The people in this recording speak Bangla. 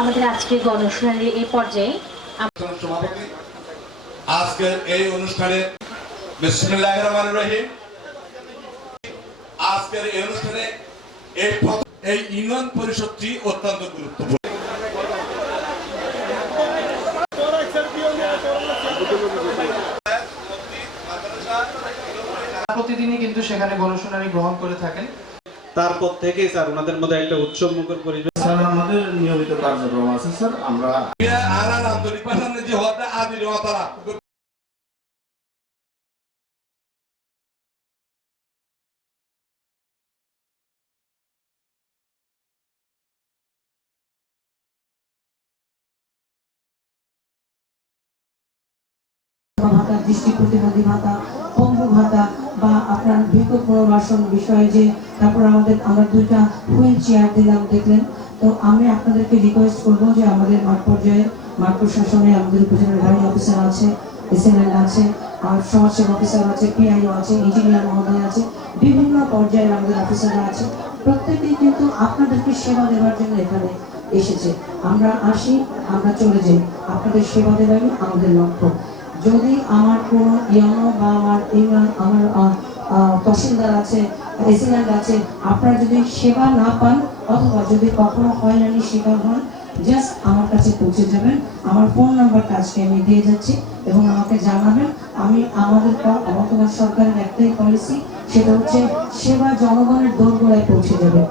আমাদের আজকের গণশুনানির এই পর্যায়ে সভাপতি আজকের এই অনুষ্ঠানে বিসমিল্লাহ রহমান রহিম। আজকের এই অনুষ্ঠানে এই এই ইউনিয়ন পরিষদটি অত্যন্ত গুরুত্বপূর্ণ। প্রতিদিনই কিন্তু সেখানে গণশুনানি গ্রহণ করে থাকেন। তারপর থেকেই স্যার ওনাদের মধ্যে একটা উৎসব মুখর পরিবেশ। আমাদের নিয়মিত কার্যক্রম আছে, স্যার। আমরা ভাতা দৃষ্টি ভাতা পঙ্গু ভাতা বা আপনার পুনর্বাসন বিষয়ে যে, তারপর আমাদের, আমরা দুইটা হুইল চেয়ার দিলাম, দেখলেন। তো আমি আপনাদেরকে রিকোয়েস্ট করব যে আমাদের মাঠ পর্যায়ে, মাঠ প্রশাসনে আমাদের উপজেলার গাড়ি অফিসার আছে এসএনএল আছে, আর সমাজসেবা অফিসার আছে পিআইও আছে ইঞ্জিনিয়ার মহোদয় আছে, বিভিন্ন পর্যায়ের আমাদের অফিসাররা আছে। প্রত্যেকেই কিন্তু আপনাদেরকে সেবা দেওয়ার জন্য এখানে এসেছে। আমরা আসি, আমরা চলে যাই। আপনাদের সেবা দেওয়াই আমাদের লক্ষ্য। যদি আমার কোনো ইয়নো বা আমার ইউনিয়ন আমার তহসিলদার আছে রেসিডেন্ট আছে, আপনারা যদি সেবা না পান, অথবা যদি কখনো হয়রানি শিকার হন জাস্ট আমার কাছে পৌঁছে যাবেন। আমার ফোন নাম্বারটা আজকে আমি দিয়ে যাচ্ছি এবং আমাকে জানাবেন। আমি আমাদের বর্তমান সরকারের একটাই পলিসি সেটা হচ্ছে সেবা জনগণের দোরগোড়ায় পৌঁছে যাবে।